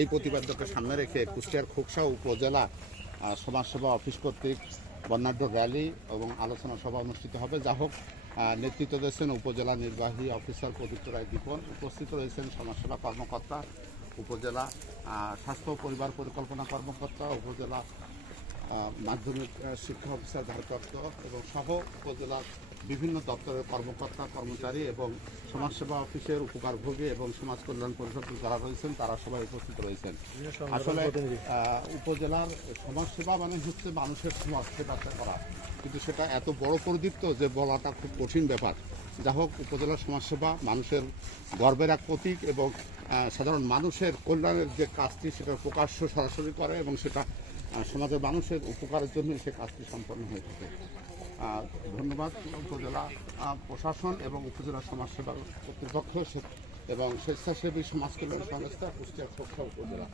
এই প্রতিবাদকে সামনে রেখে কুষ্টিয়ার খোকসা উপজেলা সমাজসেবা অফিস কর্তৃক বর্ণাঢ্য র্যালি এবং আলোচনা সভা অনুষ্ঠিত হবে। যা হোক নেতৃত্ব দিয়েছেন উপজেলা নির্বাহী অফিসার পবিত্র রায় দীপন, উপস্থিত রয়েছেন সমাজসেবা কর্মকর্তা, উপজেলা স্বাস্থ্য পরিবার পরিকল্পনা কর্মকর্তা, উপজেলা মাধ্যমিক শিক্ষা অফিসার ভারপ্রাপ্ত এবং সহ উপজেলার বিভিন্ন দপ্তরের কর্মকর্তা কর্মচারী এবং সমাজসেবা অফিসের উপকারভোগী এবং সমাজ কল্যাণ পরিষদ যারা রয়েছেন তারা সবাই উপস্থিত রয়েছেন। আসলে উপজেলার সমাজসেবা মানে হচ্ছে মানুষের সমাজ সেবাটা করা। কিন্তু সেটা এত বড় পরিদীপ্ত যে বলাটা খুব কঠিন ব্যাপার। যা হোক, উপজেলা সমাজসেবা মানুষের গর্বের এক প্রতীক এবং সাধারণ মানুষের কল্যাণের যে কাজটি সেটা প্রকাশ্য সরাসরি করে এবং সেটা সমাজের মানুষের উপকারের জন্য সে কাজটি সম্পন্ন হয়ে থাকে। ধন্যবাদ উপজেলা প্রশাসন এবং উপজেলা সমাজসেবা কর্তৃপক্ষ এবং স্বেচ্ছাসেবী সমাজ কল্যাণ সংস্থা কুষ্টিয়া উপজেলা।